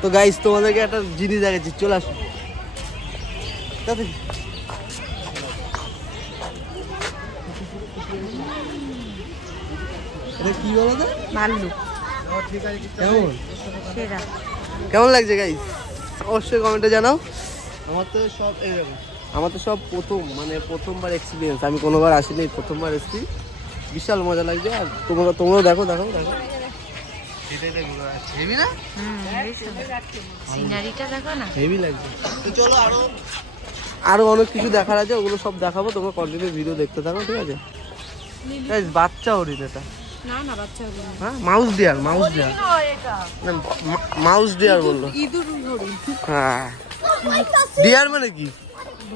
তো গাইস তোমাদেরকে একটা জিনিস দেখাচ্ছি চলে আসো। কি বলো তো? ভাল্লুক কেমন? সেরা। কেমন লাগছে গাইস অবশ্যই কমেন্টে জানাও। আমার তো সব এই দেখো আমার তো সব প্রথম মানে প্রথমবার এক্সপিরিয়েন্স আমি কোনোবার আসিনি প্রথমবার এসেছি। বিশাল মজা লাগছে। আর তোমরা তোমরাও দেখো দেখো দেখো। হেভি না? সিনারিটা দেখো না। হেভি লাগছে চলো আরও আরও অনেক কিছু দেখার আছে ওগুলো সব দেখাবো তোমরা কন্টিনিউ ভিডিও দেখতে থাকো ঠিক আছে? বাচ্চা হরিণ এটা। না না হ্যাঁ mouse dear mouse dear mouse dear বলল। ইঁদুর হ্যাঁ। ডিয়ার মানে কি?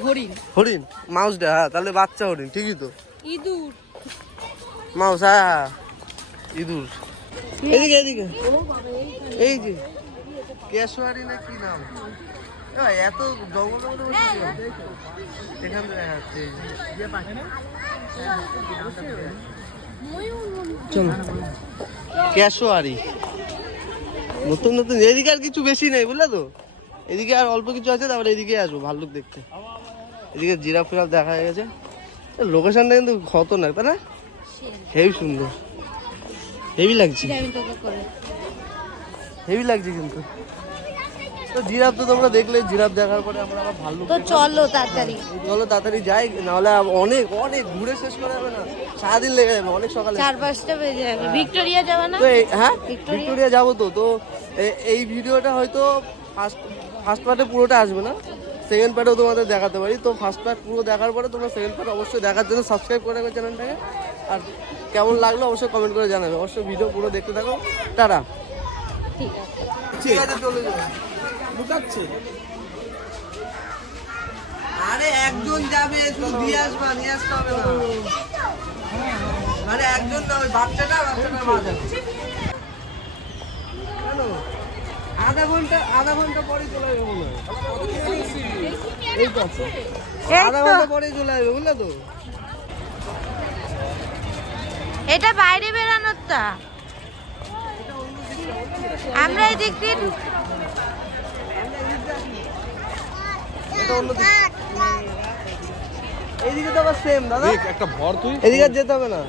হরিণ। হরিণ মাউস ডিয়ার হ্যাঁ তাহলে বাচ্চা হরিণ ঠিকই তো। ইঁদুর। মাউস হ্যাঁ হ্যাঁ। ইঁদুর। এদিকে এদিকে। এই যে। কেশোয়ারি না কি নাম? এত জঙ্গলের মধ্যে? এখান থেকে যে। ক্যাশোয়ারি নতুন নতুন। এদিকে আর কিছু বেশি নেই বুঝলে তো? এদিকে আর অল্প কিছু আছে তারপরে এদিকে আসব ভাল্লুক দেখতে। এদিকে জিরাফ ফিরাফ দেখা হয়ে গেছে। লোকেশনটা কিন্তু খতরনাক তাই না? হেভি সুন্দর। হেভি লাগছে। হেভি লাগছে কিন্তু। তো জিরাফ তো তোমরা দেখলে জিরাফ দেখার পরে আমরা আবার ভাল্লুক তো চলো তাড়াতাড়ি। চলো তাড়াতাড়ি যাই নাহলে অনেক অনেক ঘুরে শেষ করা যাবে না। সারাদিন লেগে যাবে অনেক সকালে। চার পাঁচটা বেজে যাবে। ভিক্টোরিয়া যাবে না? তো হ্যাঁ? ভিক্টোরিয়া? ভিক্টোরিয়া যাব তো। তো এই ভিডিওটা হয়তো ফার্স্ট ফার্স্ট পার্টে পুরোটা আসবে না। সেকেন্ড পার্টেও তোমাদের দেখাতে পারি। তো ফার্স্ট পার্ট পুরো দেখার পরে তোমরা সেকেন্ড পার্ট অবশ্যই দেখার জন্য সাবস্ক্রাইব করে রাখবে চ্যানেলটাকে। আর কেমন লাগল অবশ্যই কমেন্ট করে জানাবে। অবশ্যই ভিডিও পুরো দেখতে থাকো। টাটা। ঠিক আছে। ঠিক আছে চলে যাও লুকাচ্ছে। আরে একজন যাবে শুধু দিয়ে আসবা নিয়ে আসতে হবে না। আরে একজন না ওই বাচ্চাটা বাচ্চাটার মা যাবে কেন আধা ঘণ্টা আধা ঘণ্টা পরে চলে যাবে মনে হয়। এই তো আধা ঘণ্টা পরে চলে যাবে বুঝলে তো? এটা বাইরে বেরানোর তা আমরা এই দিক দিয়ে। এইদিকে তো আবার সেম দাদা একটা ভর তুই এদিকে যেতে হবে না?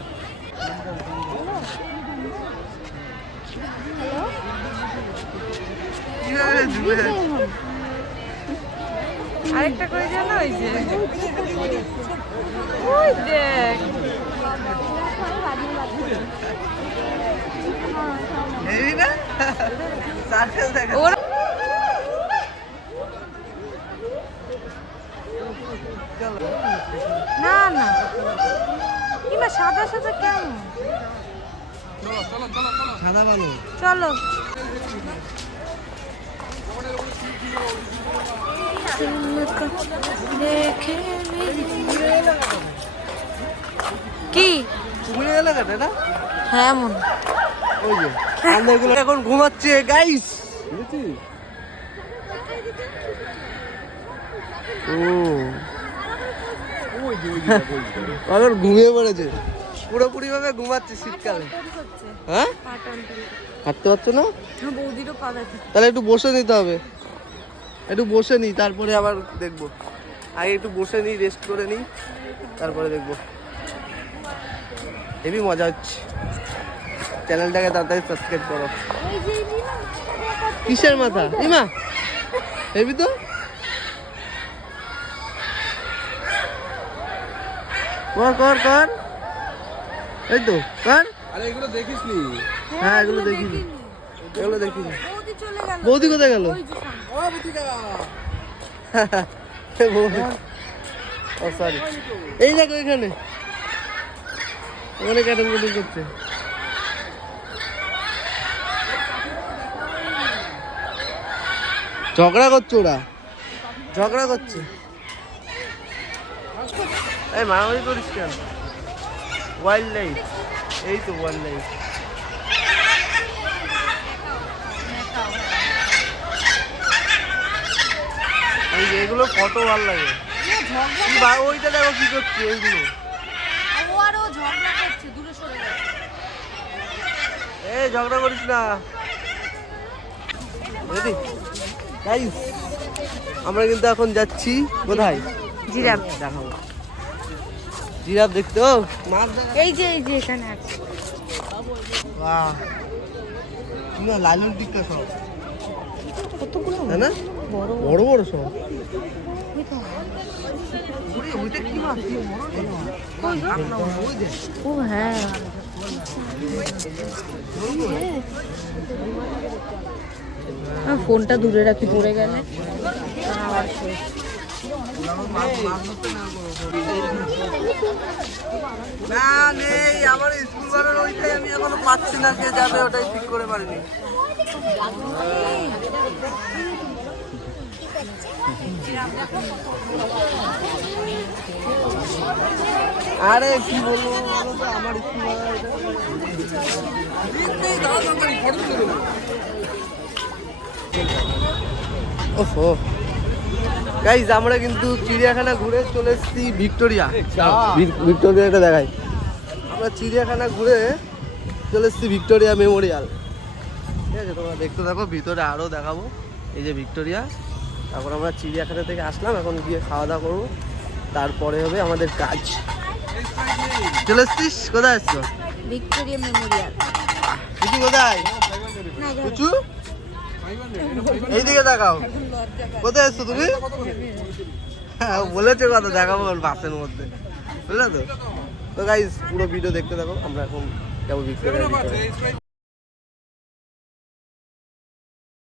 আরেকটা করে জানো ওই যে ওই দেখ দেখা। ওরা না না। কিংবা সাদা সাদা কেমন সাদা বালু চলো। কুমির এলাকাটা না? হ্যাঁ মন ওই যে আন্দারগুলো এখন ঘুমাচ্ছে গাইস ও। এখন ঘুমিয়ে পড়েছে। পুরোপুরি ভাবে ঘুমাচ্ছে শীতকালে। হ্যাঁ? হাঁটতে পারছ না? তাহলে একটু বসে নিতে হবে। একটু বসে নিই তারপরে আবার দেখব। আগে একটু বসে নিই রেস্ট করে নিই তারপরে দেখব। হেবি মজা হচ্ছে। চ্যানেলটাকে তাড়াতাড়ি সাবস্ক্রাইব করো। কিসের মাথা? ইমা হেবি তো? কর কর কর। এই তো কর। আরে এগুলো দেখিস নি হ্যাঁ এগুলো দেখিনি। এগুলো দেখিনি। বৌদি চলে গেল। বৌদি কোথায় গেল? ও সরি এই দেখো এখানে ওখানে ক্যাটন কুটিং করছে? ঝগড়া করছে ওরা। ঝগড়া করছে। এই মারামারি করিস কেন? ওয়াইল্ড লাইফ এই তো ওয়াইল্ড লাইফ এই যে কত ভালো লাগে। ওইটা দেখো কি করছে এইগুলো ও আরও ঝগড়া করছে দূরে সরে এই ঝগড়া করিস না। রেডি? গাইস আমরা কিন্তু এখন যাচ্ছি কোথায়? জিরাফ। দেখাবো। জিরাফ দেখতে এই যে এই যে এখানে আছে। বাহ। না লাইলন টিকা সব। কতগুলো? না? বড় বড় সব। ও হ্যাঁ ফোনটা দূরে রাখি পড়ে গেলে। না নেই আমার স্কুল ওইটাই আমি এখনও পাচ্ছি না কে যাবে ওটাই ঠিক করে পারিনি। আরে কি বলব বলো আমার ওহো। গাইজ আমরা কিন্তু চিড়িয়াখানা ঘুরে চলে এসেছি ভিক্টোরিয়া। ভিক- ভিক্টোরিয়াটা দেখাই। আমরা চিড়িয়াখানা ঘুরে চলে এসেছি ভিক্টোরিয়া মেমোরিয়াল। ঠিক আছে তোমরা দেখতে থাকো ভিতরে আরও দেখাবো। এই যে ভিক্টোরিয়া। তারপর আমরা চিড়িয়াখানা থেকে আসলাম এখন গিয়ে খাওয়া দাওয়া করব। তারপরে হবে আমাদের কাজ। চলে এসছিস? কোথায় এসছো ভিক্টোরিয়া মেমোরিয়াল। কুচু কোথায়? এখানে এইদিকে দেখাও কোথায় এসছো তুমি? হ্যাঁ বলেছে কথা দেখাবো বাসের মধ্যে। বুঝলে তো? তো গাইজ পুরো ভিডিও দেখতে থাকো আমরা এখন যাব ভিক্টোরিয়া